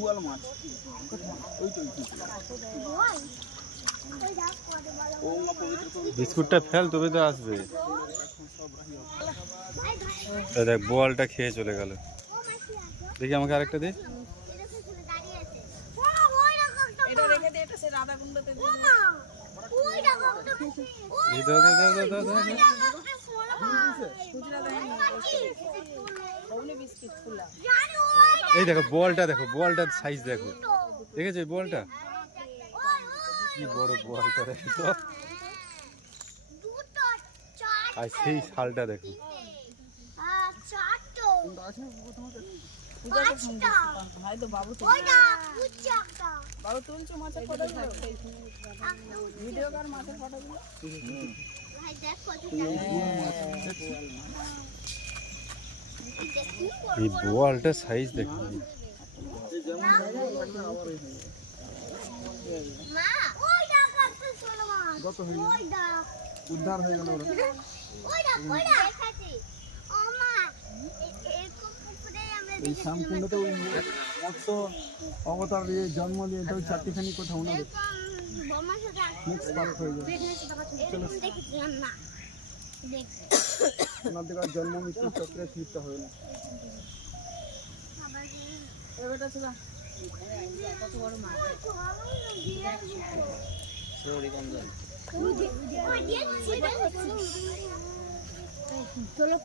বুয়াল মাছ ওই তো বিস্কুটটা ফেল তবে তো আসবে। দেখ বোয়ালটা খেয়ে চলে গেল। দেখি আমাকে আরেকটা দে। এই দেখো বলটা, দেখো বলটার সাইজ দেখো, দেখেছো বলটা কি বড় বলটা দেখো তো। আর সেই শালটা দেখো। এই বোয়ালটার সাইজ দেখো। উদ্ধার হয়ে গেল এই শ্যামকুণ্ডতে ওই মৎস্য অবতার জন্ম নিয়ে এটা চারটিখানি কোথাও না নেক্সট পার্ট হয়ে যাবে। ওনাদের আর জন্ম মৃত্যু চক্রে ফিরতে হবে না। চলো